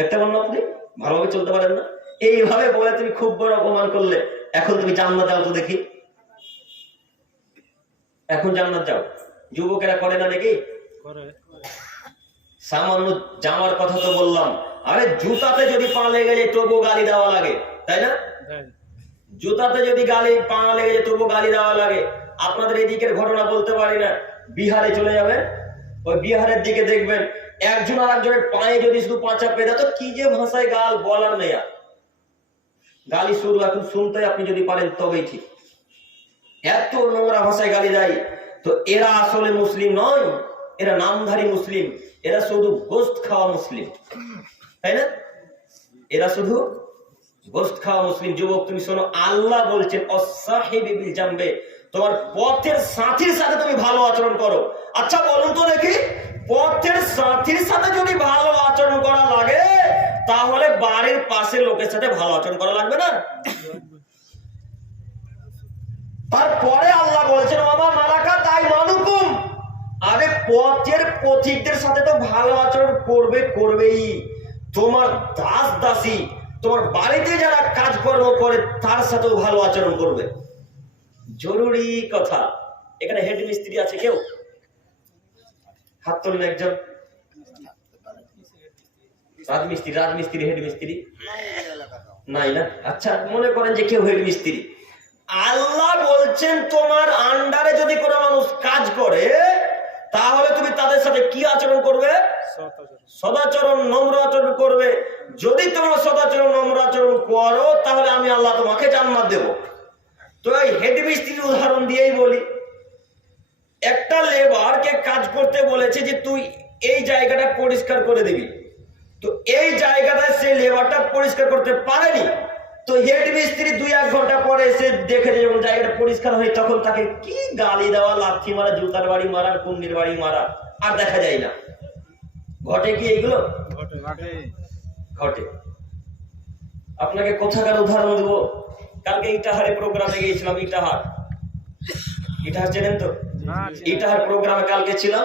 দেখতে পারেন না, আপনি ভালোভাবে চলতে পারেন না, এইভাবে বলে তুমি খুব বড় অপমান করলে, এখন তুমি জান্নাত যাও তো দেখি, এখন জান্নাত যাও। যুবকেরা করে না নাকি? সামান্য জামার কথা তো বললাম, আরে জুতাতে যদি পা লেগে যায় তবু গালি দেওয়া লাগে, তাই না? জুতাতে যদি পা লেগে যায় তবু গালি দেওয়া লাগে। আপনাদের এদিকের ঘটনা বলতে পারি না, বিহারে চলে যাবেন, ওই বিহারের দিকে দেখবেন একজন আর একজনের পায়ে যদি শুধু পাঁচা পেয়ে তো কি যে ভাষায় গাল বলার নেই। গালি শুরু এখন শুনতে আপনি যদি পারেন তবেই ঠিক, এত নোংরা ভাষায় গালি দেয়। তো এরা আসলে মুসলিম নয়, এরা নামধারী মুসলিম, এরা শুধু গোশত খাওয়া মুসলিম, তাই না? এরা শুধু গোশত খাওয়া মুসলিম। যুবক তুমি শোনো, আল্লাহ বলছেন অসাহিবি বিল জামবে, তোমার পথের সাথীর সাথে তুমি ভালো আচরণ করো। আচ্ছা বলুন তো দেখি, পথের সাথীর সাথে যদি ভালো আচরণ করা লাগে তাহলে বাড়ির পাশের লোকের সাথে ভালো আচরণ করা লাগবে না? তারপরে আল্লাহ বলছেন আমার মালাকা তাই মানুকুম, আরে পথের পথিকদের সাথে তো ভালো আচরণ করবেই। তোমার দাস দাসী, তোমার বাড়িতে যারা কাজকর্ম করে তার সাথেও ভালো আচরণ করবে। জরুরি কথা। এখানে হেড মিস্ত্রি আছে কেউ? হাত তুলুন একজন। রাজমিস্ত্রি হেড মিস্ত্রি নাই না? আচ্ছা মনে করেন যে কেউ হেড মিস্ত্রি। আল্লাহ বলছেন তোমার আন্ডারে যদি কোনো মানুষ কাজ করে তাহলে তুমি তাদের সাথে কি আচরণ করবে? সদাচরণ, নম্র আচরণ করবে। যদি তোমরা সদাচরণ, নম্র আচরণ করো তাহলে আমি আল্লাহ তোমাকে জান্নাত দেব। তো এই হেড মিস্ত্রির উদাহরণ দিয়েই বলি, একটা লেবারকে কাজ করতে বলেছে যে তুই এই জায়গাটা পরিষ্কার করে দিবি, তো এই জায়গাটা সে লেবারটা পরিষ্কার করতে পারেনি। তো হেড মিস্ত্রি 2-1 ঘন্টা পরে এসে দেখে যখন জায়গাটা পরিষ্কার হয় তখন তাকে কি গালি দেওয়া, লাথি মারা, জুতার বাড়ি মারা, কুন্ডির বাড়ি মারা আর দেখা যায় না। ঘটে কি এইগুলো? ঘটে। আপনাকে কোথাকার উদাহরণ দেবো, কালকে ইটাহারে প্রোগ্রামে গিয়েছিলাম। ইটাহার চেনেন তো? ইটাহার প্রোগ্রামে কালকে ছিলাম।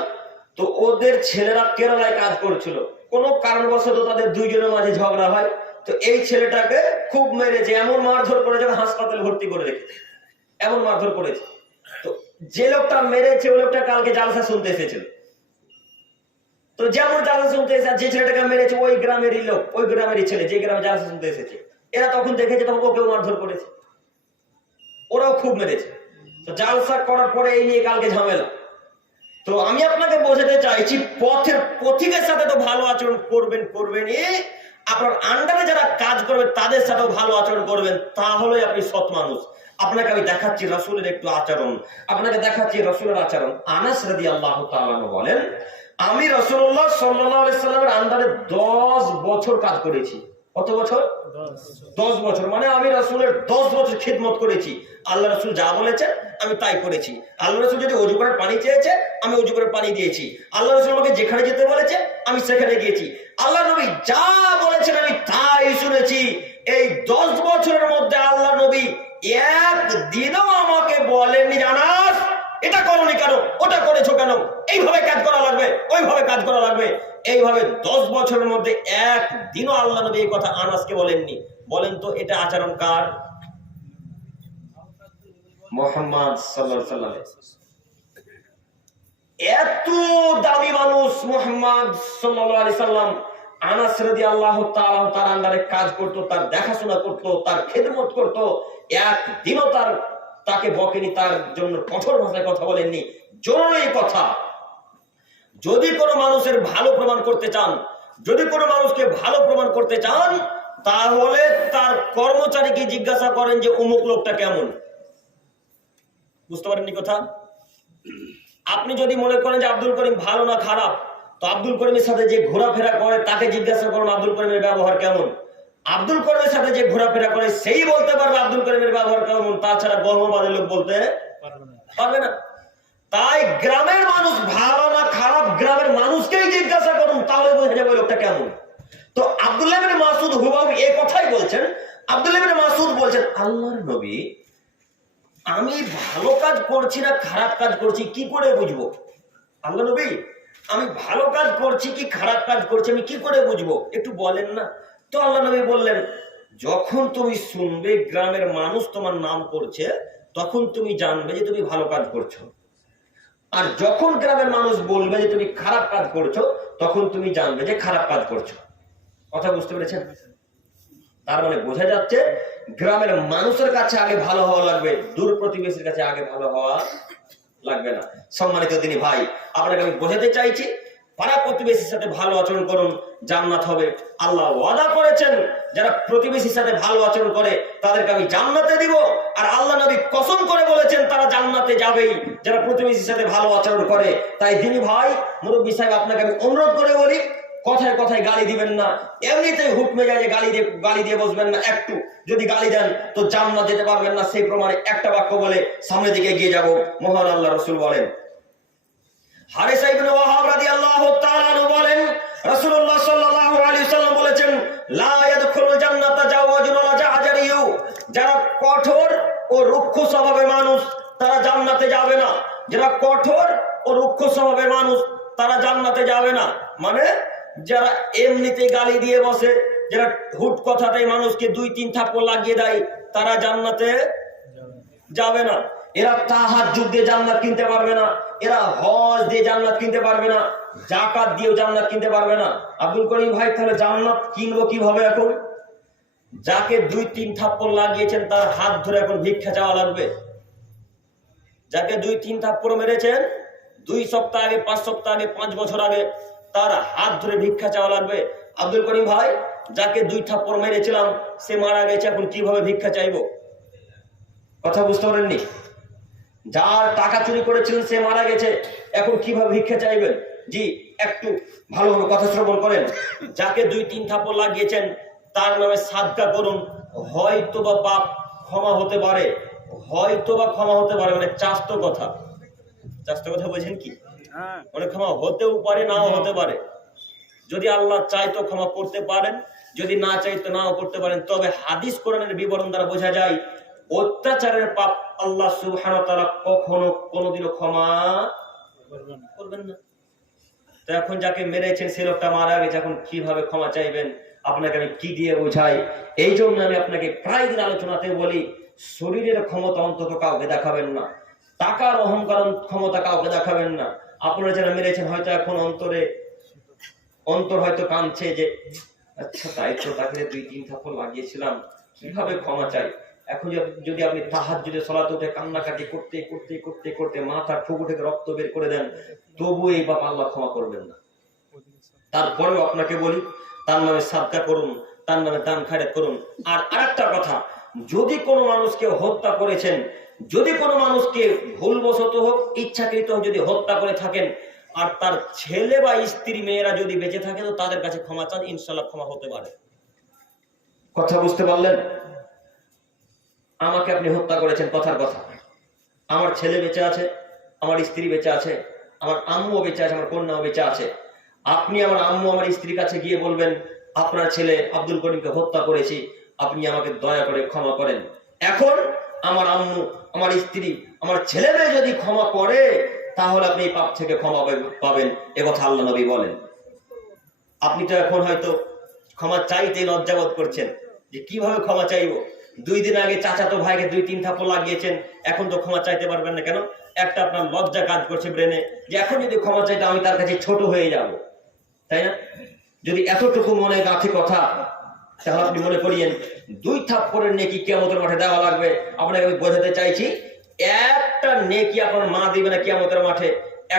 তো ওদের ছেলেরা কেরালায় কাজ করছিল, কোনো কারণবশত তাদের দুইজনের মাঝে ঝগড়া হয়। তো এই ছেলেটাকে খুব মেরেছে, এমন মারধর করেছে হাসপাতালে ভর্তি করে রেখেছে, এমন মারধর করেছে। তো যে লোকটা মেরেছে ওই লোকটা কালকে জালসা শুনতে এসেছিল। তো যেমন জালসা শুনতে এসে যে ছেলেটাকে মেরেছে ওই গ্রামেরই লোক, ওই গ্রামেরই ছেলে যে গ্রামে জালসা শুনতে এসেছে, এরা তখন দেখেছে তখন ওকেও মারধর করেছে, ওরাও খুব মেরেছে। তো জালসা করার পরে এই নিয়ে কালকে ঝামেলা। তো আমি আপনাকে বোঝাতে চাইছি পথের পথিকের সাথে তো ভালো আচরণ করবেন, আপনার আন্ডারে যারা কাজ করবে তাদের সাথেও ভালো আচরণ করবেন, তাহলে আপনি সৎ মানুষ। আপনাকে আমি দেখাচ্ছি রাসূলের একটু আচরণ, আপনাকে দেখাচ্ছি রাসূলের আচরণ। আনাস রাদিয়াল্লাহু তাআলা বলেন, আমি রাসূলুল্লাহ সাল্লাল্লাহু আলাইহি সাল্লামের আন্ডারে 10 বছর কাজ করেছি। কত বছর? 10 বছর। মানে আমি রাসূলের 10 বছর খিদমত করেছি। আল্লাহ রাসূল যা বলেছেন আমি তাই করেছি। আল্লাহ রাসূল যদি ওযু করে পানি চেয়েছে আমি ওযু করে পানি দিয়েছি। আল্লাহ রাসূল আমাকে যেখানে যেতে বলেছে আমি সেখানে গিয়েছি। আল্লাহ নবী যা বলেছেন আমি তাই শুনেছি। এই 10 বছরের মধ্যে আল্লাহ নবী একদিনও আমাকে বলেননি জানাস এটা করোনি কেন, ওটা করেছো কেন, এইভাবে কাজ করা লাগবে, ওইভাবে কাজ করা লাগবে। এইভাবে 10 বছরের মধ্যে একদিনও আল্লাহ নবী এই কথা আনাসকে বলেননি। বলেন তো এটা আচরণ কার? মুহাম্মদ সাল্লাল্লাহু আলাইহি সাল্লাম। এত দামি মানুষ মুহাম্মদ সাল্লাল্লাহু আলাইহি সাল্লাম। আনাস রাদিয়াল্লাহু তাআলা তার আন্ডারে কাজ করত, তার দেখাশোনা করত, তার খেদমত করত, একদিনও তাকে বকেনি, তার জন্য কঠোর ভাষায় কথা বলেননি। জরুরি কথা, যদি কোনো মানুষের ভালো প্রমাণ করতে চান, যদি কোনো মানুষকে ভালো প্রমাণ করতে চান তাহলে তার কর্মচারীকে জিজ্ঞাসা করেন যে অমুক লোকটা কেমন। বুঝতে পারেননি কথা? আপনি যদি মনে করেন যে আব্দুল করিম ভালো না খারাপ, তো আব্দুল করিমের সাথে যে ঘোরাফেরা করে তাকে জিজ্ঞাসা করুন আব্দুল করিমের ব্যবহার কেমন। আব্দুল করিমের সাথে যে ঘোরাফেরা করে সেই বলতে পারবে আব্দুল করিমের ব্যবহার কেমন, তাছাড়া গহমবাদের লোক বলতে পারবে না। তাই গ্রামের মানুষ ভালো না খারাপ গ্রামের মানুষকেই জিজ্ঞাসা করুন, তাহলে বোঝা যাবে লোকটা কেমন। তো আব্দুল্লাহ ইবনে মাসউদ হুবহু এই কথাই বলছেন। আব্দুল্লাহ ইবনে মাসউদ বলছেন আল্লাহর নবী আমি ভালো কাজ করছি না খারাপ কাজ করছি কি করে বুঝবো? আল্লাহ নবী আমি ভালো কাজ করছি কি খারাপ কাজ করছি আমি কি করে বুঝবো, একটু বলেন না। তো আল্লাহ নবী বললেন, যখন তুমি শুনবে গ্রামের মানুষ তোমার নাম করছে, তখন তুমি জানবে যে তুমি ভালো কাজ করছো। আর যখন গ্রামের মানুষ বলবে যে তুমি খারাপ কাজ করছো, তখন তুমি জানবে যে খারাপ কাজ করছো। কথা বুঝতে পেরেছেন? তার মানে বোঝা যাচ্ছে গ্রামের মানুষের কাছে আগে ভালো হওয়া লাগবে, দূর প্রতিবেশীর কাছে আগে ভালো হওয়া লাগবে না। সম্মানিত দিনী ভাই, আপনাকে আমি বোঝাতে চাইছি, পাড়া প্রতিবেশীর সাথে ভালো আচরণ করুন, জান্নাত হবে। আল্লাহ ওয়াদা করেছেন যারা প্রতিবেশীর সাথে ভালো আচরণ করে তাদেরকে আমি জান্নাতে দিব। আর আল্লাহ নবী কসম করে বলেছেন তারা জান্নাতে যাবেই যারা প্রতিবেশীর সাথে ভালো আচরণ করে। তাই দিনী ভাই, মুরব্বী সাহেব, আপনাকে আমি অনুরোধ করে বলি, কথায় কথায় গালি দিবেন না, এমনিতেই হুট মেজাজে গালি দিয়ে বসবেন না। একটু যদি গালি দেন তো জান্নাত যেতে পারবেন না। সেই প্রমাণে একটা বাক্য বলে সামনের দিকে এগিয়ে যাব। মহান আল্লাহ রাসূল বলেন, হারিসা ইবনে ওয়াহাব রাদিয়াল্লাহু তাআলা আনহু বলেন, রাসূলুল্লাহ সাল্লাল্লাহু আলাইহি ওয়াসাল্লাম বলেছেন, লা ইয়াদখুলুল জান্নাতা জাওয়াজুন ওয়ালা জাহাজারিয়ু, যারা কঠোর ও রুক্ষ স্বভাবের মানুষ তারা জান্নাতে যাবে না। যারা কঠোর ও রুক্ষ স্বভাবের মানুষ তারা জান্নাতে যাবে না। মানে যারা এমনিতে গালি দিয়ে বসে, যারা হুট কথাতেই মানুষকে 2-3 থাপ্পড় লাগিয়ে দেয়, তারা জান্নাতে যাবে না। এরা তাহাজ্জুদ দিয়ে জান্নাত কিনতে পারবে না, এরা হজ দিয়ে জান্নাত কিনতে পারবে না, যাকাত দিয়েও জান্নাত কিনতে পারবে না। আব্দুল করিম ভাই, তাহলে জান্নাত কিনবো কিভাবে? এখন যাকে 2-3 থাপ্পড় লাগিয়েছেন তার হাত ধরে এখন ভিক্ষা চাওয়া লাগবে। যাকে 2-3 থাপ্পড় মেরেছেন 2 সপ্তাহ আগে, 5 সপ্তাহ আগে, 5 বছর আগে, তার হাত ধরে ভিক্ষা চাওয়া লাগবে। আব্দুল করিম ভাই, যাকে 2 থাপ্পড় মেরেছিলাম সে মারা গেছে, এখন কিভাবে ভিক্ষা চাইবো? কথা বুঝতে পারেননি? যার টাকা চুরি করেছিলেন সে মারা গেছে, এখন কিভাবে ভিক্ষা চাইবেন? জি, একটু ভালোভাবে কথা শ্রবণ করেন। যাকে 2-3 থাপ্পড় লাগিয়েছেন তার নামে সাদকা করুন, হয়তো বা পাপ ক্ষমা হতে পারে, হয়তো বা ক্ষমা হতে পারে। মানে চাস্ত কথা বোঝেন কি? মানে ক্ষমা হতেও পারে, নাও হতে পারে। যদি আল্লাহ চায় তো ক্ষমা করতে পারেন, যদি না চাই তো নাও করতে পারেন। তবে হাদিস কোরআনের বিবরণ দ্বারা বোঝা যায় অত্যাচারের পাপ আল্লাহ সুবহানাহু ওয়া তাআলা কখনো কোনোদিনও ক্ষমা করবেন না। তো এখন যাকে মেরেছেন সে লোকটা মারা গেছে, এখন কিভাবে ক্ষমা চাইবেন? আপনাকে আমি কি দিয়ে বোঝাই? এই জন্য আমি আপনাকে প্রায় দিন আলোচনাতে বলি, শরীরের ক্ষমতা অন্তত কাউকে দেখাবেন না, টাকার অহংকার ক্ষমতা কাউকে দেখাবেন না। আপনারা যারা মেরেছেন হয়তো এখন অন্তর হয়তো কাঁদছে যে আচ্ছা তাই তো, তাকে 2-3 থাপ্পড় লাগিয়েছিলাম, কিভাবে ক্ষমা চাই? এখন যদি আপনি তাহাজ্জুদে সালাতে উঠে কান্নাকাটি করতে করতে করতে করতে মাথার ঠুকু থেকে রক্ত বের করে দেন, তবু এই বাপ আল্লাহ ক্ষমা করবেন না। তারপরেও আপনাকে বলি, তার নামে সাদকা করুন, তার নামে দান খয়রাত করুন। আর আরেকটা কথা, যদি কোনো মানুষকে হত্যা করেছেন, যদি কোনো মানুষকে ভুলবশত হোক ইচ্ছাকৃত হোক যদি হত্যা করে থাকেন, আর তার ছেলে বা স্ত্রী মেয়েরা যদি বেঁচে থাকে, তো তাদের কাছে ক্ষমা চান, ইনশাআল্লাহ ক্ষমা হতে পারে। কথা বুঝতে পারলেন? আমাকে আপনি হত্যা করেছেন, কথার কথা, আমার ছেলে বেঁচে আছে, আমার স্ত্রী বেঁচে আছে, আমার আম্মু বেঁচে আছে, আমার কন্যাও বেঁচে আছে। আপনি আমার আম্মু আমার স্ত্রীর কাছে গিয়ে বলবেন, আপনার ছেলে আব্দুল করিমকে হত্যা করেছি, আপনি আমাকে দয়া করে ক্ষমা করেন। এখন আমার আম্মু, আমার স্ত্রী, আমার ছেলে মেয়ে যদি ক্ষমা করে, তাহলে আপনি এই পাপ থেকে ক্ষমা পাবেন, একথা আল্লাহ নবী বলেন। আপনি তো এখন হয়তো ক্ষমা চাইতে লজ্জাবোধ করছেন যে কিভাবে ক্ষমা চাইবো। 2 দিন আগে চাচাতো ভাইকে 2-3 থাপ্পড় লাগিয়েছেন, এখন তো ক্ষমা চাইতে পারবেন না কেন? একটা আপনার লজ্জা কাজ করছে ব্রেনে, যে এখন যদি ক্ষমা চাইতে আমি তার কাছে ছোট হয়ে যাব, তাই না? যদি এতটুকু মনে গাঁথে কথা, তাহলে আপনি মনে করিয়েন 2 থাপ্পড়ের নেকি কিয়ামতের মাঠে দেওয়া লাগবে। আপনাকে আমি বোঝাতে চাইছি, একটা নেকি আপনার মা দিবে না কিয়ামতের মাঠে,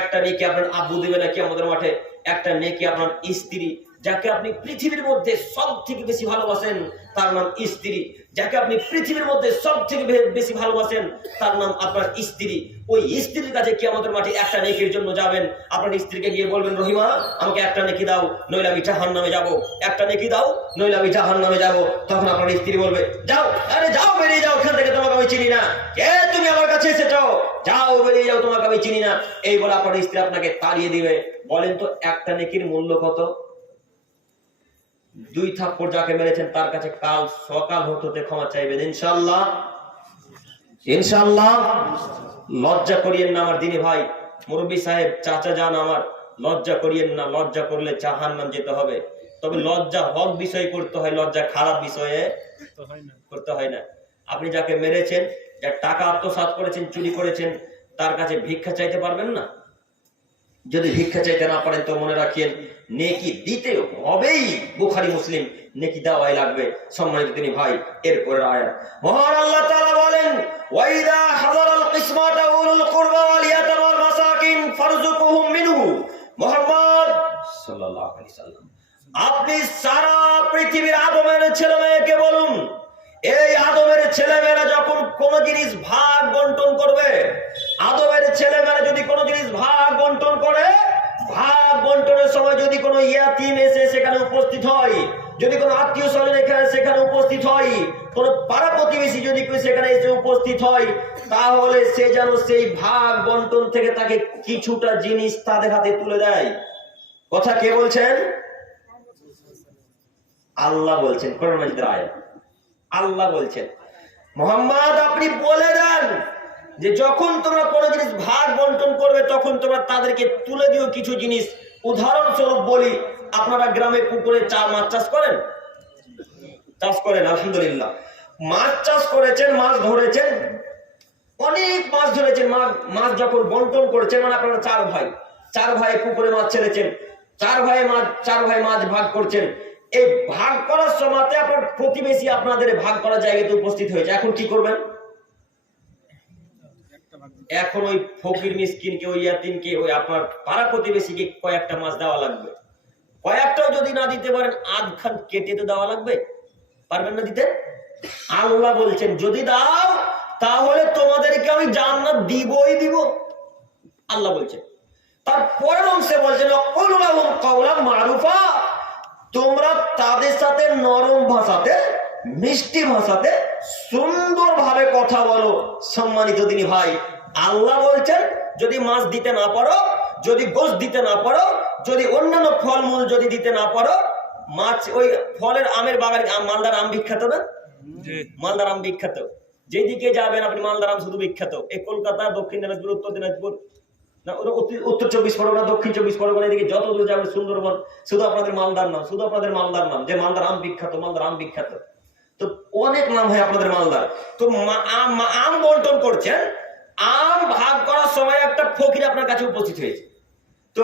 একটা নেকি আপনার আব্বু দিবে না কিয়ামতের মাঠে, একটা নেকি আপনার স্ত্রী, যাকে আপনি পৃথিবীর মধ্যে সব থেকে বেশি ভালোবাসেন তার নাম স্ত্রী, যাকে আপনি পৃথিবীর মধ্যে সব থেকে বেশি ভালোবাসেন তার নাম আপনার স্ত্রী। ওই স্ত্রীর কাছে কিয়ামতের মাঠে একটা নেকির জন্য যাবেন, আপনার স্ত্রীকে গিয়ে বলবেন, রহিমা আমাকে একটা নেকি দাও, নইলে আমি জাহান্নামে যাব, একটা নেকি দাও নইলে আমি জাহান্নামে যাব। তখন আপনার স্ত্রী বলবে, যাও, আরে যাও, বেরিয়ে যাও ওখান থেকে, তোমাকে আমি চিনি না, কে তুমি আমার কাছে এসেছো, যাও বেরিয়ে যাও, তোমাকে আমি চিনি না। এই বলে আপনার স্ত্রী আপনাকে তাড়িয়ে দিবে। বলেন তো একটা নেকির মূল্য কত? 2 থাপ্পড় যাকে মেরেছেন তার কাছে কাল সকাল হতে ক্ষমা চাইবেন, ইনশাআল্লাহ। ইনশাআল্লাহ। লজ্জা করিয়েন না আমার দিনী ভাই, মুরব্বী সাহেব, চাচা যান আমার, লজ্জা করিয়েন না, লজ্জা করলে জাহান্নাম যেতে হবে। তবে লজ্জা হক বিষয়ে করতে হয়, লজ্জা খারাপ বিষয়ে করতে হয় না। আপনি যাকে মেরেছেন, যার টাকা আত্মসাৎ করেছেন, চুরি করেছেন, তার কাছে ভিক্ষা চাইতে পারবেন না? যদি ভিক্ষা চাইতে না পারেন তো মনে রাখিয়েন নেকি দিতে হবেই। বুখারী মুসলিম, নেকি দেওয়াই লাগবে। সম্মানিত তিনি ভাই, এরপরের আয়াত মহান আল্লাহ তাআলা বলেন, ওয়াইদা হাযারাল কিসমাতা উলুল কুরবা ওয়াল ইয়াতামা ওয়াল মাসাকিন ফারযুকুহুম মিনহু। মুহাম্মদ সাল্লাল্লাহু আলাইহি সাল্লাম, আপনি সারা পৃথিবীর আদমের ছেলে মেয়েকে বলুন, এই আদমের ছেলেমেয়েরা যখন কোন জিনিস ভাগ বন্টন করবে, আদমের ছেলেমেয়েরা যদি কোন জিনিস ভাগ বন্টন করে, ভাগ বন্টনের সময় যদি কোনো ইয়াতীম এসে সেখানে উপস্থিত হয়, যদি কোনো আত্মীয় স্বজন সেখানে উপস্থিত হয়, কোন পাড়া প্রতিবেশী যদি সেখানে এসে উপস্থিত হয়, তাহলে সে যেন সেই ভাগ বন্টন থেকে তাকে কিছুটা জিনিস তাদের হাতে তুলে দেয়। কথা কে বলছেন? আল্লাহ বলছেন। কোরআন মাজিদের আয়াত আল্লাহ বলছেন, মুহাম্মদ আপনি বলে দেন যে যখন তোমরা কোনো জিনিস ভাগ বন্টন করবে তখন তোমরা তাদেরকে তুলে দিও কিছু জিনিস। উদাহরণস্বরূপ বলি, আপনারা গ্রামে পুকুরে মাছ চাষ করেন? চাষ করেন, আলহামদুলিল্লাহ। মাছ চাষ করেছেন, মাছ ধরেছেন, অনেক মাছ ধরেছেন। মাছ যখন বন্টন করেছেন, মানে আপনারা চার ভাই পুকুরে মাছ ছেড়েছেন, চার ভাই মাছ ভাগ করছেন। এই ভাগ করার সময় আপনার প্রতিবেশী আপনাদের ভাগ করার জায়গাতে উপস্থিত হয়েছে। এখন কি করবেন? এখন ওই ফকির মিসকিনকে, ওই ইয়াতীমকে, ওই আপনার পাড়া প্রতিবেশীকে কয়েকটা মাছ দেওয়া লাগবে। কয়েকটাও যদি না দিতে পারেন, আধখান কেটে তো দেওয়া লাগবে। পারবেন না দিতে? আল্লাহ বলছেন যদি দাও তাহলে তোমাদেরকে আমি জান্নাত দিবই দিব। আল্লাহ বলছেন। তার পরের অংশে বলছেন, ওয়াকুলুহুম কাওলাম মারুফা, তোমরা তাদের সাথে নরম ভাষাতে, মিষ্টি ভাষাতে সুন্দরভাবে কথা বলো। সম্মানিত তিনি ভাই, আল্লাহ বলছেন যদি মাছ দিতে না পারো, যদি গোশত দিতে না পারো, যদি অন্যান্য ফলমূল যদি দিতে না পারো, মাছ ওই ফলের আমের বাগান, মালদার আম বিখ্যাত না? মালদার আম বিখ্যাত। যেদিকে যাবেন আপনি মালদার আম শুধু বিখ্যাত। এই কলকাতা, দক্ষিণ দিনাজপুর, উত্তর দিনাজপুর, উত্তর 24 পরগনা, দক্ষিণ 24 পরগনা, এদিকে যত দূর যাবেন সুন্দরবন, শুধু আপনাদের মালদার নাম, শুধু আপনাদের মালদার নাম, যে মালদার আম বিখ্যাত, মালদার আম বিখ্যাত। তো অনেক নাম হয় আপনাদের মালদার। তো আম বন্টন করছেন, আম ভাগ করার সময় একটা ফকির আপনার কাছে উপস্থিত হয়েছে। তো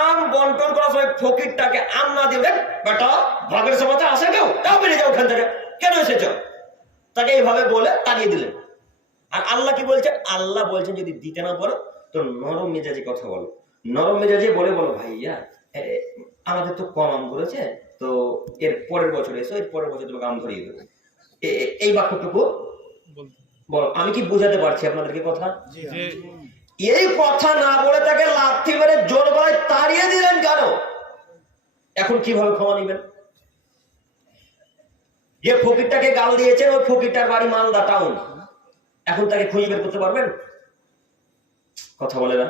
আম বন্টন করার সময় ফকিরটাকে আম না দিলে, বেটা ভাগের সময় আসে কেউ বেরিয়ে যাও ওখান থেকে, কেন এসেছ, তাকে এইভাবে বলে তাড়িয়ে দিলেন। আর আল্লাহ কি বলছেন? আল্লাহ বলছেন যদি দিতে না পারো তো নরম মেজাজে কথা বলো। নরম মেজাজে বলে বলো, ভাইয়া আমাদের তো কম আম ধরেছে, তো এর পরের বছর এসো, এর পরের বছর তোমাকে আম ধরিয়ে দেবো। এই বাক্যটুকু বলো। আমি কি বুঝাতে পারছি আপনাদেরকে কথা? এই কথা না বলে তাকে লাথি মেরে জোর গলায় তাড়িয়ে দিলেন কেন? এখন কিভাবে ক্ষমা নিবেন? যে ফকিরটাকে গাল দিয়েছেন, ওই ফকিরটার বাড়ি মালদা টাউন। এখন তাকে খুঁজে বের করতে পারবেন? কথা বলে না।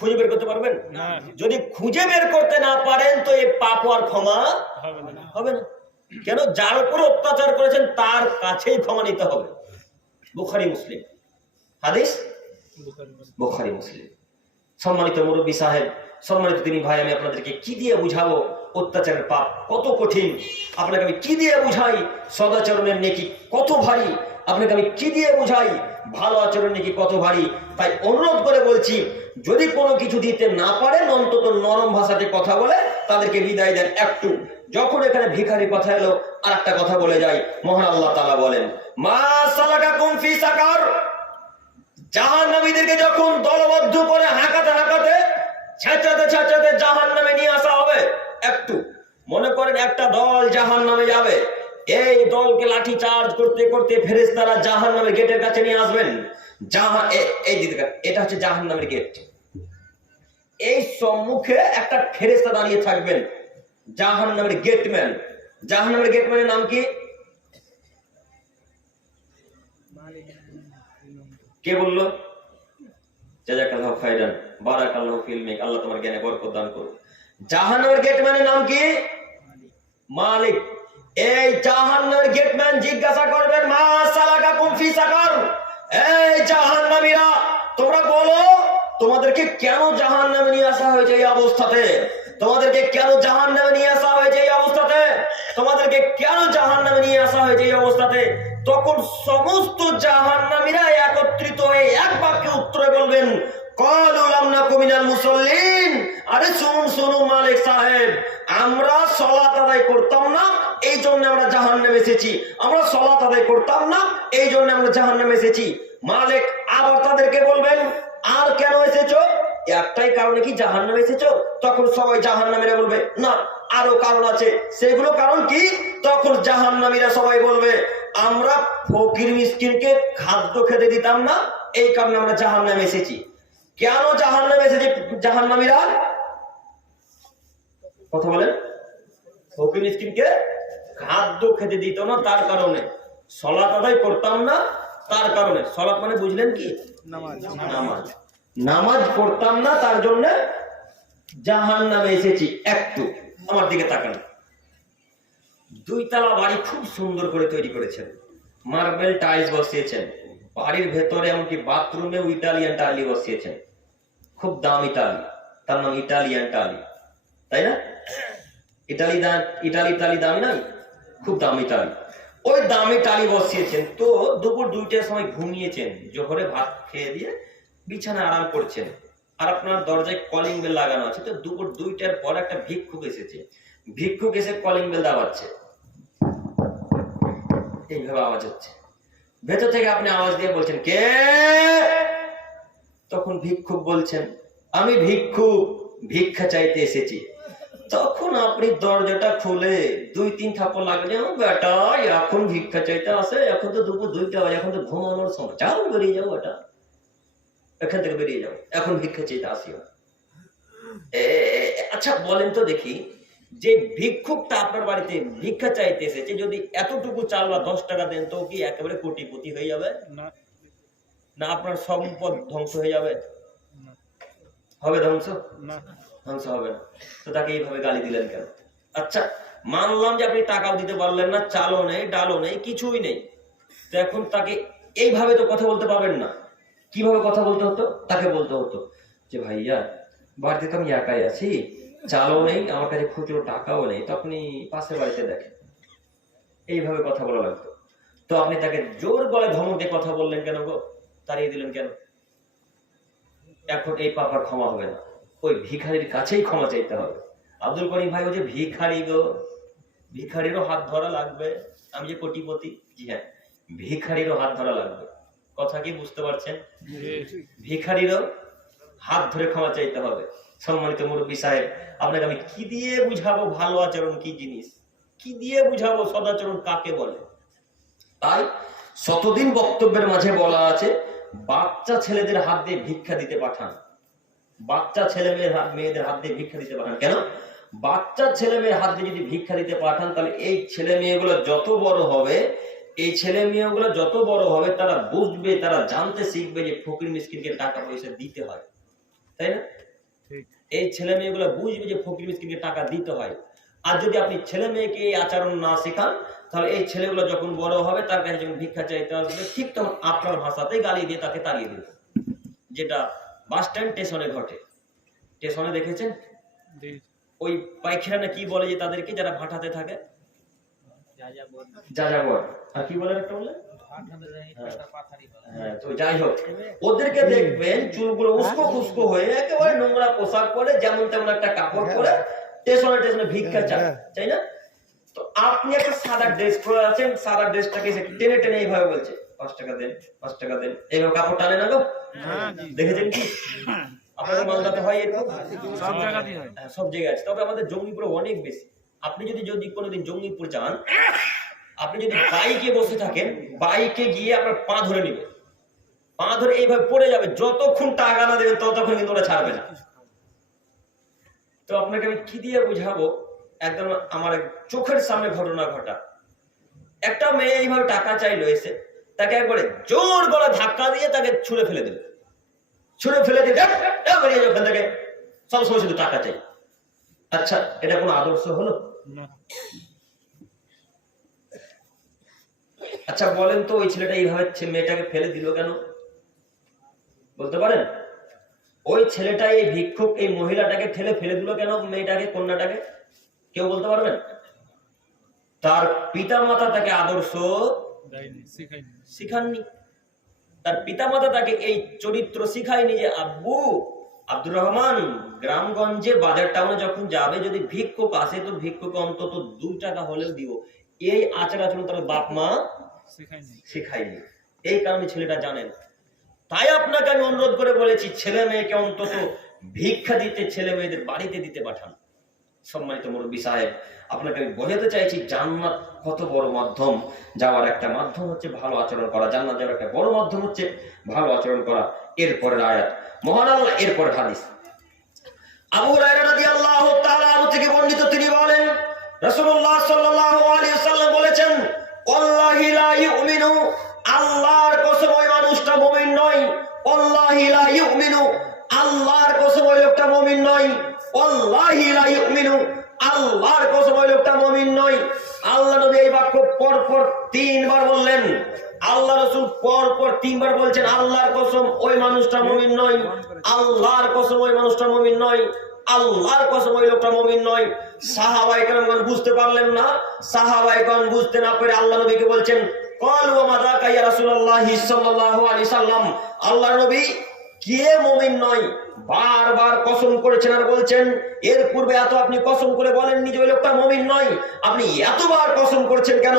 খুঁজে বের করতে পারবেন? যদি খুঁজে বের করতে না পারেন তো এই পাপ আর ক্ষমা হবে না। কেন? যার উপর অত্যাচার করেছেন তার কাছেই ক্ষমা নিতে হবে। বুখারী মুসলিম হাদিস, বুখারী মুসলিম। সম্মানিত মুরব্বী সাহেব, সম্মানিত তিনি ভাই, আমি আপনাদেরকে কি দিয়ে বুঝাবো অত্যাচারের পাপ কত কঠিন? আপনাকে আমি কি দিয়ে বুঝাই সদাচরণের নেকি কত ভারী? আপনাকে আমি কি দিয়ে বুঝাই ভালো আচরণ নাকি কত ভারী? তাই অনুরোধ করে বলছি, যদি কোনো কিছু দিতে না পারেন অন্তত নরম ভাষাতে কথা বলে তাদেরকে বিদায় দেন একটু। যখন এখানে ভিখারি কথা এলো, আর একটা কথা বলে যাই। মহান আল্লাহ তাআলা বলেন, মা সালাকাকুম ফি সাকার, জাহান্নামীদেরকে যখন দলবদ্ধ করে হাঁকাতে হাঁকাতে, ছেঁচাতে ছেঁচাতে জাহান্নামে নিয়ে আসা হবে। একটু মনে করেন একটা দল জাহান্নামে যাবে, এই দলকে লাঠি চার্জ করতে করতে ফেরেশতারা জাহান্নামের গেটের কাছে নিয়ে আসবেন। এটা হচ্ছে জাহান্নামের গেট। এই সম্মুখে একটা ফেরেশতা দাঁড়িয়ে থাকবেন, জাহান্নামের গেটম্যান। জাহান্নামের গেটম্যানের নাম কি? কে বললো? জাযাকাল্লাহু খাইরান, বারাকাল্লাহু ফিল মিক। আল্লাহ তোমার জ্ঞানে বরকত দান করুন। জাহান্নামের গেটম্যানের নাম কি? মালিক। এই জাহান্নামের গেটম্যান জিজ্ঞাসা করবেন, মা সালাকাকুম ফি সাকার, এই জাহান্নামীরা তোমরা বলো তোমাদেরকে কেন জাহান্নামে নিয়ে আসা হয়েছে এই অবস্থাতে? তোমাদেরকে কেন জাহান্নামে নিয়ে আসা হয়েছে এই অবস্থাতে? তোমাদেরকে কেন জাহান্নামে নিয়ে আসা হয়েছে এই অবস্থাতে? তখন সমস্ত জাহান্নামীরা একত্রিত হয়ে এক বাক্যে উত্তরে বলবেন, ক্বালু লাম নাকু মিনাল মুসাল্লিন। আরে শুনুন শুনুন মালিক সাহেব, আমরা সালাত আদায় করতাম না, এই জন্য আমরা জাহান্নামে এসেছি। আমরা সালাত আদায় করতাম না, এই জন্য আমরা জাহান্নামে এসেছি। মালিক আবার তাদেরকে বলবেন, আর কেন এসেছো? একটাই কারণে কি জাহান্নামে এসেছো? তখন সবাই জাহান্নামীরা বলবে, না আরো কারণ আছে। সেগুলো কারণ কি? তখন জাহান্নামীরা সবাই বলবে, আমরা ফকির মিসকিনকে খাদ্য খেতে দিতাম না, এই কারণে আমরা জাহান্নামে এসেছি। কেন জাহান্নামে এসেছে জাহান্নামীরা? কথা বলেন। ফকির মিসকিনকে খাদ্য খেতে দিত না, তার কারণে। সালাত আদায় করতাম না, তার কারণে। সালাত মানে বুঝলেন কি? নামাজ। নামাজ পড়তাম না, তার জন্য জাহান্নামে এসেছি। একটু আমার দিকে তাকান। 2 তলা বাড়ি খুব সুন্দর করে তৈরি করেছেন, মার্বেল টাইলস বসিয়েছেন, বাড়ির ভেতরে এমনকি বাথরুমেও ইটালিয়ান টালি বসিয়েছেন। খুব দামি টালি, তার নাম ইটালিয়ান টালি, তাই না? ইটালি টালি দামি নাই? খুব দামি টালি। ওই দামি টালি বসিয়েছেন। তো দুপুর 2টার সময় ঘুমিয়েছেন, জোহরে ভাত খেয়ে দিয়ে বিছানায় আরাম করছেন, আর আপনার দরজায় কলিং বেল লাগানো আছে। তো দুপুর 2টার পর একটা ভিক্ষুক এসেছে। ভিক্ষুক এসে কলিং বেল দাবাচ্ছে, এইভাবে আওয়াজ হচ্ছে। ভেতর থেকে আপনি আওয়াজ দিয়ে বলছেন, কে? তখন ভিক্ষুক বলছেন, আমি ভিক্ষুক, ভিক্ষা চাইতে এসেছি। তখন আপনি দরজাটা খুলে 2-3 থাপ্পড় লাগলে, বেটা এখন ভিক্ষা চাইতে আসে? এখন তো দুপুর 2টা বাজে, এখন তো ঘুমানোর সময়, যাও বেরিয়ে যাও, বেটা এখান থেকে বেরিয়ে যাও, এখন ভিক্ষা চাইতে আসিও। আচ্ছা বলেন তো দেখি, যে ভিক্ষুকটা আপনার বাড়িতে ভিক্ষা চাইতে এসেছে, যদি এতটুকু চাল বা 10 টাকা দেন, তো কি একেবারে কোটিপতি হয়ে যাবে? না আপনার সম্পদ ধ্বংস হয়ে যাবে? হবে ধ্বংস? ধ্বংস হবে না। তো তাকে এইভাবে গালি দিলেন কেন? আচ্ছা মানলাম যে আপনি টাকাও দিতে পারলেন না, চালও নেই, ডালও নেই, কিছুই নেই, তো এখন তাকে এইভাবে তো কথা বলতে পারবেন না। কিভাবে কথা বলতে হতো? তাকে বলতে হতো যে, ভাইয়া বাড়িতে তো আমি একাই আছি, চালও নেই, আমার কাছে খুচরো টাকাও নেই, তো আপনি পাশের বাড়িতে দেখেন, এইভাবে কথা বলা লাগতো। তো আপনি তাকে জোর গলায় ধমক দিয়ে কথা বললেন কেন গো? তাড়িয়ে দিলেন কেন? এখন এই পাপার ক্ষমা হবে না, ওই ভিখারির কাছেই ক্ষমা চাইতে হবে। আব্দুল করিম ভাই, ও যে ভিখারি গো, ভিখারিরও হাত ধরা লাগবে। আমি যে কোটিপতি, জি হ্যাঁ, ভিখারিরও হাত ধরা লাগবে। কথা কি বুঝতে পারছেন? ভিখারিরও হাত ধরে ক্ষমা চাইতে হবে। সম্মানিত মুরব্বী সাহেব, আপনাকে আমি কি দিয়ে বুঝাবো ভালো আচরণ কি জিনিস? কি দিয়ে বুঝাবো সদাচরণ কাকে বলে? তাই শতদিন বক্তব্যের মাঝে বলা আছে, বাচ্চা ছেলেদের হাত দিয়ে ভিক্ষা দিতে পাঠান। বাচ্চা ছেলে মেয়েদের হাত দিয়ে ভিক্ষা দিতে পাঠান। কেন? বাচ্চা ছেলে মেয়ের হাত দিয়ে যদি ভিক্ষা দিতে পাঠান, তাহলে এই ছেলে মেয়েগুলো যত বড় হবে, এই ছেলে মেয়েগুলো যত বড় হবে, তারা বুঝবে, তারা জানতে শিখবে যে ফকির মিসকিনকে টাকা পয়সা দিতে হয়, তাই না? এই ছেলে মেয়েগুলো বুঝবে যে ফকির মিসকিনকে টাকা দিতে হয়। আর যদি আপনি ছেলে মেয়েকে এই আচরণ না শেখান, তাহলে এই ছেলেগুলো যখন বড় হবে, তার কাছে যখন ভিক্ষা চাইতে আসবে, ঠিক তখন আপনার ভাষাতে গালি দিয়ে তাকে তাড়িয়ে দেবে। যেটা বাস স্ট্যান্ড স্টেশনে ঘটে। স্টেশনে দেখেছেন ওই পাইখিরানা কি বলে যে তাদেরকে, যারা ভাটাতে থাকে, যাযাবর। আর কি বলে একটা বলে, হ্যাঁ, তো যাই হোক, ওদেরকে দেখবেন চুলগুলো উস্কো খুস্কো হয়ে, একেবারে নোংরা পোশাক পরে, যেমন তেমন একটা কাপড় পরে স্টেশনে ভিক্ষা চাই না? তো আপনি একটা সাদা ড্রেস পরে আছেন, সাদা ড্রেসটাকে টেনে টেনে এইভাবে বলছে, 5 টাকা দেন, 5 টাকা দেন, এইভাবে কাপড় টানে না গো? দেখেছেন কি? আপনাদের মালদাতে হয় এরকম? সব জায়গাতেই হয়, সব জায়গায় আছে। তবে আমাদের জঙ্গিপুরে অনেক বেশি। আপনি যদি কোনোদিন জঙ্গিপুর যান, আপনি যদি বাইকে বসে থাকেন, বাইকে গিয়ে আপনার পা ধরে নিবে, পা ধরে এইভাবে পড়ে যাবে, যতক্ষণ টাকা না দেবেন ততক্ষণ কিন্তু ওরা ছাড়বে না। তো আপনাকে আমি কি দিয়ে বুঝাবো? একদম আমার চোখের সামনে ঘটনা ঘটা। একটা মেয়ে এইভাবে টাকা চাইলো, এসে তাকে একবারে জোর গলা ধাক্কা দিয়ে তাকে ছুঁড়ে ফেলে দিল। ছুঁড়ে ফেলে দিয়ে বেরিয়ে যাও ওখান থেকে, সবসময় শুধু টাকা চাই। আচ্ছা, এটা কোনো আদর্শ হলো? আচ্ছা বলেন তো, ওই ছেলেটা এইভাবে মেয়েটাকে ফেলে দিল কেন? বলতে পারেন? ওই ছেলেটা এই ভিক্ষুক এই মহিলাটাকে ঠেলে ফেলে দিল কেন, মেয়েটাকে কন্যাটাকে? কেউ বলতে পারবেন? তার পিতা মাতা তাকে আদর্শ শিখাননি, তার পিতা মাতা তাকে এই চরিত্র শিখায়নি যে আব্বু আব্দুর রহমান গ্রামগঞ্জে বাজার টাউনে যখন যাবে যদি ভিক্ষুক আসে তো ভিক্ষুক অন্তত 2 টাকা হলেও দিব, এই আচার আচরণ তার বাপ মা শিখায়নি। এই কারণে ছেলেটা জানেন। তাই আপনাকে আমি অনুরোধ করে বলেছি ছেলে মেয়েকে অন্তত ভিক্ষা দিতে ছেলে মেয়েদের বাড়িতে দিতে পাঠান। সম্মানিত মুরব্বী সাহেব, আপনাকে আমি বোঝাতে চাইছি জান্নাত কত বড় মাধ্যম। যাওয়ার একটা মাধ্যম হচ্ছে ভালো আচরণ করা, জান্নাত যাওয়ার একটা বড় মাধ্যম হচ্ছে ভালো আচরণ করা। এরপরের আয়াত মহান আল্লাহ, এরপরের হাদিস আবু হুরায়রা রাদিয়াল্লাহু তাআলা আনহু থেকে বর্ণিত, তিনি বলেন রাসূলুল্লাহ সাল্লাল্লাহু আলাইহি ওয়াসাল্লাম বলেছেন, ওয়াল্লাহি লা ইউমিনু, আল্লাহর কসম ওই মানুষটা মুমিন নয়। ওয়াল্লাহি লা ইউমিনু, আল্লাহর কসম ওই লোকটা মুমিন নয়। ওয়াল্লাহি লা ইউমিনু, আল্লাহর কসম ওই লোকটা মুমিন নয়। আল্লাহ নবী এই বাক্য পরপর 3 বার বললেন। আল্লাহ রাসূল পরপর 3 বার বলছেন আল্লাহর কসম ওই মানুষটা মুমিন নয়, আল্লাহর কসম ওই মানুষটা মুমিন নয়, আল্লাহর কসম ওই লোকটা মুমিন নয়। সাহাবায়ে কেরামগণ বুঝতে পারলেন না। সাহাবায়ে কেরাম বুঝতে না পেরে আল্লাহ নবীকে বলছেন, ক্বালু ওয়া মাযাকা ইয়া রাসূলুল্লাহ সাল্লাল্লাহু আলাইহি সাল্লাম, আল্লাহর নবী কে মুমিন নয়? বারবার কসম করেছেন আর বলছেন এর পূর্বে এত আপনি কসম করে বলেননি যে ওই লোকটা মুমিন নয়, আপনি এতবার কসম করছেন কেন?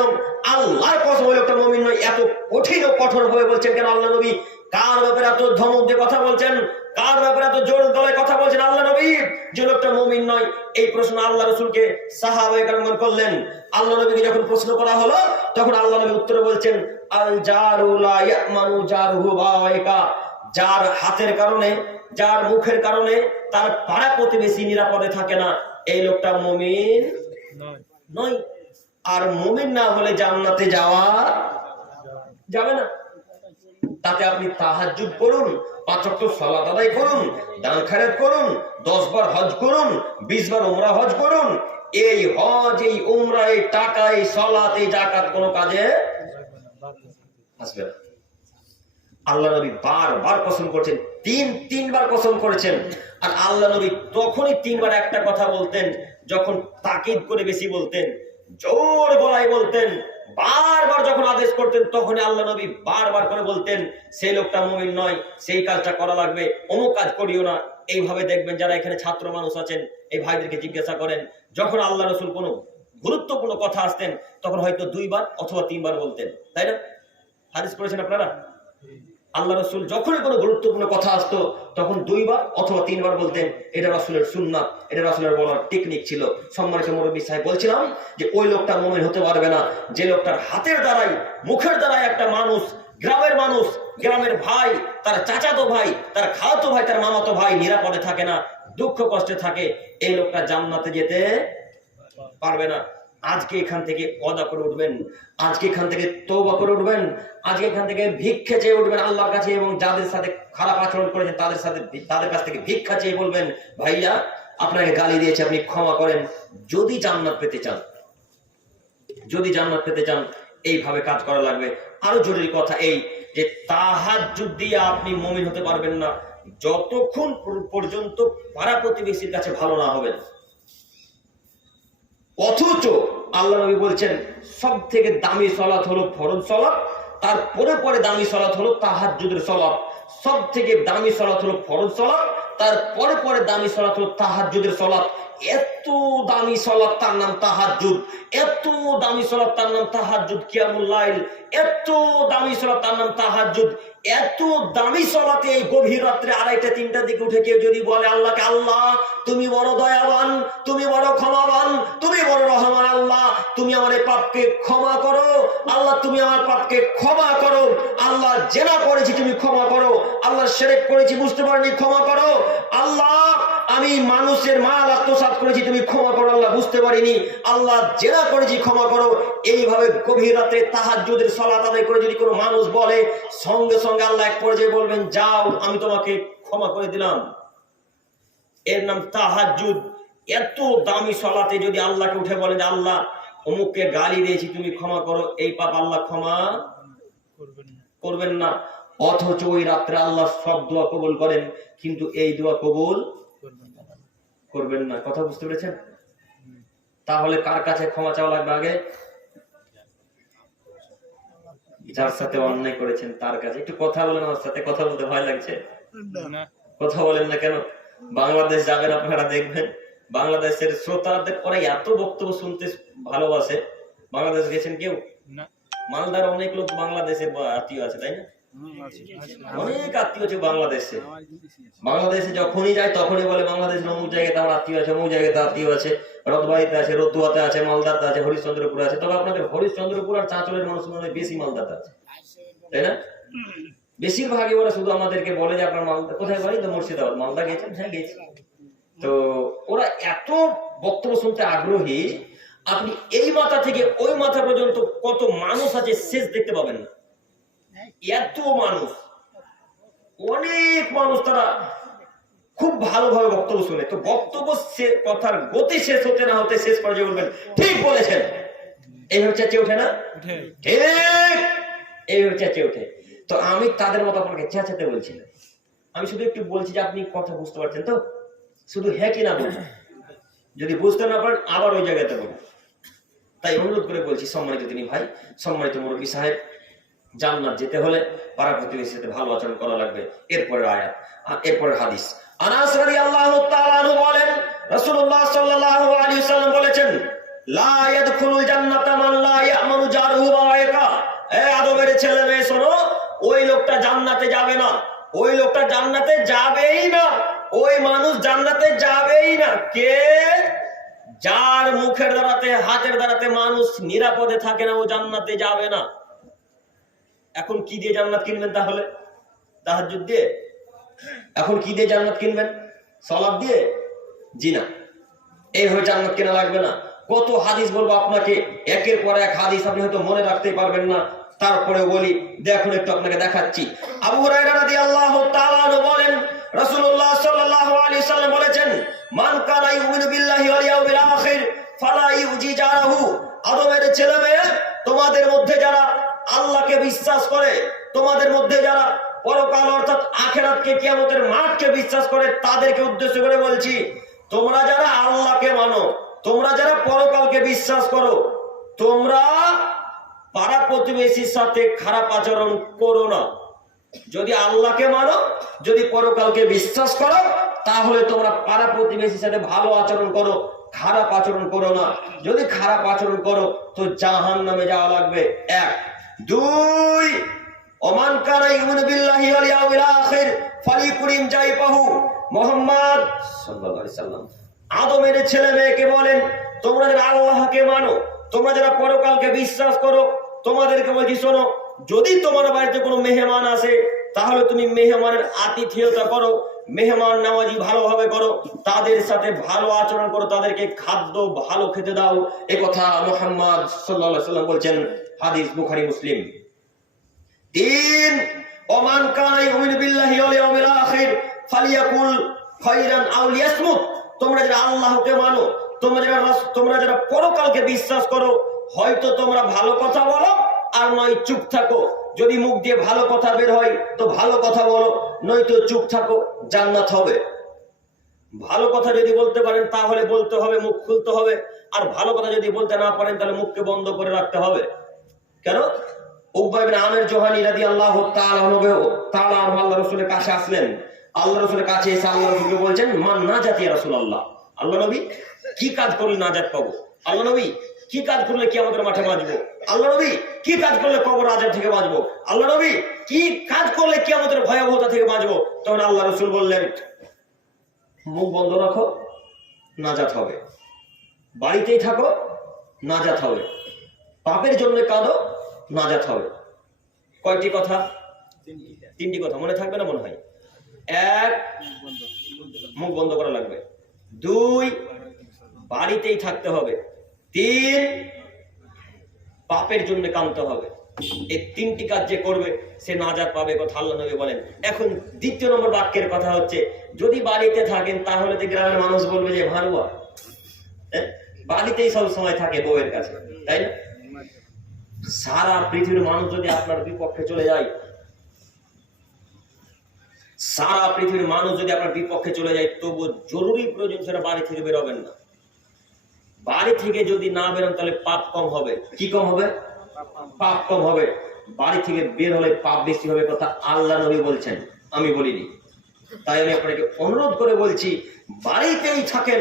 আল্লাহর কসম ওই লোকটা মুমিন নয়, এত কঠিন ও কঠোর ভাবে বলছেন কেন আল্লাহ নবী? কার ব্যাপারে এত ধমক দিয়ে কথা বলছেন? কার ব্যাপারে এত জোর গলায় কথা বলছেন আল্লাহ নবী যে লোকটা মুমিন নয়? এই প্রশ্ন আল্লাহ রাসূলকে সাহাবায়ে কেরামগণ করলেন। আল্লাহ নবীকে যখন প্রশ্ন করা হলো তখন আল্লাহ নবী উত্তরে বলছেন, আল জারু লা ইয়ামানু জারহু বাওয়াইকা, যার হাতের কারণে যার মুখের কারণে তার পাড়া প্রতিবেশী নিরাপদে থাকে না, এই লোকটা মুমিন নয়। আর মুমিন না হলে জান্নাতে যাওয়া যাবে না। তাতে আপনি তাহাজ্জুদ করুন, 5 ওয়াক্ত সালাত আদায় করুন, দান খয়রাত করুন, 10 বার হজ করুন, 20 বার উমরা হজ করুন, এই হজ এই উমরা এই টাকা এই সালাত এই যাকাত কোনো কাজে আসবে না। আল্লাহ নবী বারবার কসম করছেন, 3 বার কসম করেছেন। আর আল্লাহ নবী তখনই 3 বার একটা কথা বলতেন যখন তাকিদ করে বেশি বলতেন, জোর গলায় বলতেন, বারবার যখন আদেশ করতেন তখনই আল্লাহ নবী বারবার করে বলতেন সেই লোকটা মুমিন নয়, সেই কাজটা করা লাগবে, অমুক কাজ করিও না। এইভাবে দেখবেন যারা এখানে ছাত্র মানুষ আছেন এই ভাইদেরকে জিজ্ঞাসা করেন, যখন আল্লাহ রাসূল কোনো গুরুত্বপূর্ণ কথা আসতেন তখন হয়তো 2 বার অথবা 3 বার বলতেন, তাই না? হাদিস পড়েছেন আপনারা? আল্লাহ রাসূল যখনই কোনো গুরুত্বপূর্ণ কথা আসতো তখন 2 বার অথবা 3 বার বলতেন। এটা রাসূলের সুন্নাত, এটা রাসূলের বলার টেকনিক ছিল। সম্মানিত মুরব্বী সাহেব, বলছিলাম যে ওই লোকটা মুমিন হতে পারবে না যে লোকটার হাতের দ্বারাই মুখের দ্বারাই একটা মানুষ, গ্রামের ভাই, তার চাচাতো ভাই, তার খালাতো ভাই, তার মামাতো ভাই নিরাপদে থাকে না, দুঃখ কষ্টে থাকে, এই লোকটা জান্নাতে যেতে পারবে না। আজকে এখান থেকে ওয়াদা করে উঠবেন, আজকে এখান থেকে তওবা করে উঠবেন, আজকে এখান থেকে ভিক্ষা চেয়ে উঠবেন আল্লাহর কাছে, এবং যাদের সাথে খারাপ আচরণ করেছেন তাদের কাছ থেকে ভিক্ষা চেয়ে বলবেন, ভাইয়া আপনাকে গালি দিয়েছে, আপনি ক্ষমা করেন। যদি জান্নাত পেতে চান এইভাবে কাজ করা লাগবে। আরো জরুরি কথা এই যে তাহাজ্জুদ দিয়ে আপনি মুমিন হতে পারবেন না যতক্ষণ পর্যন্ত পাড়া প্রতিবেশীর কাছে ভালো না হবেন। অথচ আল্লাহ নবী বলছেন সব থেকে দামি সালাত হলো ফরজ সালাত, তারপরে পরে দামি সালাত হলো তাহাজ্জুদের সালাত। সব থেকে দামি সালাত হলো ফরজ সালাত, তারপরে পরে দামি সালাত হলো তাহাজ্জুদের সালাত। এত দামি সালাত তার নাম তাহাজ্জুদ, এত দামি সালাত তার নাম তাহাজ্জুদ কিয়ামুল লাইল, এত দামি সালাত তার নাম তাহাজ্জুদ। এত দামি সালাতে এই গভীর রাত্রে 2:30-3টার দিকে উঠে কেউ যদি বলে আল্লাহকে, আল্লাহ তুমি বড় দয়াবান, তুমি বড় ক্ষমাবান, তুমি বড় রহমান, আল্লাহ তুমি আমার এই পাপকে ক্ষমা করো, আল্লাহ তুমি আমার পাপকে ক্ষমা করো, আল্লাহ জেনা করেছি তুমি ক্ষমা করো, আল্লাহ শিরক করেছি বুঝতে পারিনি ক্ষমা করো, আল্লাহ আমি মানুষের মাল আত্মসাৎ করেছি তুমি ক্ষমা করো, আল্লাহ বুঝতে পারিনি, আল্লাহ জেনা করেছি ক্ষমা করো। এইভাবে গভীর রাতে তাহাজ্জুদের সালাত আদায় করে যদি কোনো মানুষ বলে, সঙ্গে সঙ্গে আল্লাহ এক পর্যায়ে বলবেন যাও আমি তোমাকে ক্ষমা করে দিলাম। এর নাম তাহাজ্জুদ। এত দামি সালাতে যদি আল্লাহকে উঠে বলে যে আল্লাহ অমুককে গালি দিয়েছি তুমি ক্ষমা করো, এই পাপ আল্লাহ ক্ষমা করবেন না। অথচ ওই রাত্রে আল্লাহ সব দোয়া কবুল করেন, কিন্তু এই দোয়া কবুল করবেন না। কথা বুঝতে পেরেছেন? তাহলে কার কাছে ক্ষমা চাওয়া লাগবে আগে? যার সাথে অন্যায় করেছেন তার কাছে। একটু কথা বলেন, আমার সাথে কথা বলতে ভয় লাগছে, কথা বলেন না কেন? বাংলাদেশ যাবেন আপনারা, দেখবেন বাংলাদেশের শ্রোতাদের পরে এত বক্তব্য শুনতে ভালোবাসে। বাংলাদেশ গেছেন কেউ? মালদার অনেক লোক বাংলাদেশে আত্মীয় আছে, তাই না? অনেক আত্মীয় আছে বাংলাদেশে। বাংলাদেশে যখনই যায় তখনই বলে বাংলাদেশের অমুক জায়গাতে আমার আত্মীয় আছে, অমুক জায়গাতে আত্মীয় আছে, রথবাড়িতে আছে, রতুয়াতে আছে, মালদাতে আছে, হরিশ্চন্দ্রপুরে আছে। তবে আপনাদের হরিশ্চন্দ্রপুর আর চাঁচলের মানুষ মনে হয় বেশি মালদাতে আছে, তাই না? বেশিরভাগই ওরা শুধু আমাদেরকে বলে যে আপনার মালদা কোথায় বাড়ি, তো মুর্শিদাবাদ। মালদা গেছেন? হ্যাঁ গেছি। তো ওরা এত বক্তব্য শুনতে আগ্রহী, আপনি এই মাথা থেকে ওই মাথা পর্যন্ত কত মানুষ আছে শেষ দেখতে পাবেন না। এত মানুষ, অনেক মানুষ, তারা খুব ভালোভাবে বক্তব্য শুনে। তো বক্তব্য কথার গতি শেষ হতে না হতে শেষ পর্যায়ে বলবেন ঠিক বলেছেন, এইভাবে চেঁচিয়ে ওঠে না? ঠিক, এইভাবে চেঁচিয়ে ওঠে। তো আমি তাদের মতো আপনাকে চেঁচাতে বলছি না, আমি শুধু একটু বলছি যে আপনি কথা বুঝতে পারছেন তো, শুধু হ্যাঁ কি না বলুন। যদি বুঝতে না পারেন আবার ওই জায়গাতে বলুন। তাই অনুরোধ করে বলছি, সম্মানিত তিনি ভাই, সম্মানিত মুরব্বী সাহেব, জান্নাত যেতে হলে পাড়া প্রতিবেশীর সাথে ভালো আচরণ করা লাগবে। এরপরে আয়াত, এরপরে হাদিস। আনাস রাদিয়াল্লাহু তাআলা আনহু বলেন, রাসূলুল্লাহ সাল্লাল্লাহু আলাইহি ওয়াসাল্লাম বলেছেন, লা ইয়াদখুলুল জান্নাতা মান লা ইয়ামানু জারহু বাওয়াইকা। এ আদমের ছেলে মেয়ে শোনো, ওই লোকটা জান্নাতে যাবে না, ওই লোকটা জান্নাতে যাবেই না, ওই মানুষ জান্নাতে যাবেই না। কে? যার মুখের দ্বারাতে হাতের দ্বারাতে মানুষ নিরাপদে থাকে না, ও জান্নাতে যাবে না। এখন কি দিয়ে জান্নাত কিনবেন তাহলে? তাহাজ্জুদ দিয়ে? এখন কি দিয়ে জান্নাত কিনবেন? সালাত দিয়ে? জি না, এইভাবে জান্নাত কেনা লাগবে না। কত হাদিস বলবো আপনাকে, একের পর এক হাদিস, আপনি হয়তো মনে রাখতে পারবেন না, তারপরে বলি, দেখুন একটু আপনাকে দেখাচ্ছি। আবু হুরায়রা রাদিয়াল্লাহু তাআলা আনহু বলেন, রাসূলুল্লাহ সাল্লাল্লাহু আলাইহি সাল্লাম বলেছেন, মান কানা ইউমিনু বিল্লাহি ওয়াল ইয়াউমিল আখির ফালা ইউজি জারাহু। আদমের ছেলে মেয়ে, তোমাদের মধ্যে যারা আল্লাহকে বিশ্বাস করে, তোমাদের মধ্যে যারা পরকাল অর্থাৎ আখিরাতকে, কিয়ামতের মাঠকে বিশ্বাস করে, তাদেরকে উদ্দেশ্য করে বলছি, তোমরা যারা আল্লাহকে মানো, তোমরা যারা পরকালকে বিশ্বাস করো, তোমরা পাড়া প্রতিবেশীর সাথে খারাপ আচরণ করো না। যদি আল্লাহকে মানো, যদি পরকালকে বিশ্বাস করো, তাহলে তোমরা পাড়া প্রতিবেশীর সাথে ভালো আচরণ করো, খারাপ আচরণ করো না। যদি খারাপ আচরণ করো তো জাহান্নামে যাওয়া লাগবে। এক। দুই, ওমান কানা ইউমিনু বিল্লাহি ওয়াল ইয়াউমিল আখির ফালিকুরিম জাইফাহু। মুহাম্মদ সাল্লাল্লাহু আলাইহি সাল্লাম আদমের ছেলে মেয়েকে বলেন, তোমরা যারা আল্লাহকে মানো, তোমরা যারা পরকালকে বিশ্বাস করো, তোমাদেরকে বলছি শোনো, যদি তোমার বাড়িতে কোনো মেহমান আসে, তাহলে তুমি মেহমানের আতিথেয়তা করো, মেহমান নামাজি ভালোভাবে করো, তাদের সাথে ভালো আচরণ করো, তাদেরকে খাদ্য ভালো খেতে দাও। এই কথা মুহাম্মদ সাল্লাল্লাহু আলাইহি সাল্লাম বলছেন, হাদিস বুখারী মুসলিম। তিন, ওমান কানা ইউমিনু বিল্লাহি ওয়াল ইয়াউমিল আখির ফালিয়াকুল খায়রান আও লিয়াসমুত। তোমরা যারা আল্লাহকে মানো, তোমরা যারা পরকালকে বিশ্বাস করো, হয়তো তোমরা ভালো কথা বলো, আর নয় চুপ থাকো। যদি মুখ দিয়ে ভালো কথা বের হয় তো ভালো কথা বলো, নয়তো চুপ থাকো, জান্নাত হবে। ভালো কথা যদি বলতে পারেন তাহলে বলতে হবে, মুখ খুলতে হবে। আর ভালো কথা যদি বলতে না পারেন তাহলে মুখকে বন্ধ করে রাখতে হবে। কেন? উকবা ইবনে আমির জোহানী রাদিয়াল্লাহু তাআলা আনহু আল্লাহ রাসূলের কাছে আসলেন। আল্লাহ রাসূলের কাছে এসে আল্লাহ রাসূলকে বলছেন, মান নাজাত ইয়া রাসূলুল্লাহ। আল্লাহ নবী, কি কাজ করলে নাজাত পাবো? আল্লাহ নবী, কি কাজ করলে কিয়ামতের মাঠে বাঁচবো? আল্লাহ নবী, কি কাজ করলে কবর আযাব থেকে বাঁচবো? আল্লাহ নবী, কি কাজ করলে কিয়ামতের ভয়াবহতা থেকে বাঁচবো? তখন আল্লাহ রাসূল বললেন, মুখ বন্ধ রাখো, নাজাত হবে। বাড়িতেই থাকো, নাজাত হবে। পাপের জন্য কাঁদো, নাজাত হবে। কয়টি কথা? তিনটি কথা। মনে থাকবে না মনে হয়? এক, মুখ বন্ধ করা লাগবে। দুই, বাড়িতেই থাকতে হবে। তিন, পাপের জন্য কাঁদতে হবে। এই তিনটি কাজ যে করবে সে নাজাত পাবে, কথা আল্লাহ নবী বলেন। এখন দ্বিতীয় নম্বর বাক্যের কথা হচ্ছে, যদি বাড়িতে থাকেন তাহলে তো গ্রামের মানুষ বলবে যে ভানুয়া, বাড়িতেই সব সময় থাকে বউয়ের কাছে, তাই না? সারা পৃথিবীর মানুষ যদি আপনার বিপক্ষে চলে যায়, সারা পৃথিবীর মানুষ যদি আপনার বিপক্ষে চলে যায়, তবু জরুরি প্রয়োজন সেটা বাড়ি থেকে বেরোবেন না। বাড়ি থেকে যদি না বেরোন তাহলে পাপ কম হবে। কি কম হবে? পাপ কম হবে। বাড়ি থেকে বের হলে পাপ বেশি হবে, কথা আল্লাহ নবী বলছেন, আমি বলিনি। তাই আমি আপনাকে অনুরোধ করে বলছি, বাড়িতেই থাকেন,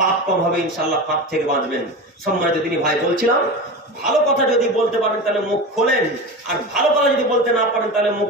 পাপ কম হবে ইনশাআল্লাহ, পাপ থেকে বাঁচবেন। সম্মানিত তিনি ভাই, বলছিলাম ভালো কথা যদি বলতে পারেন তাহলে মুখ খোলেন, আর ভালো কথা যদি বলতে না পারেন তাহলে মুখ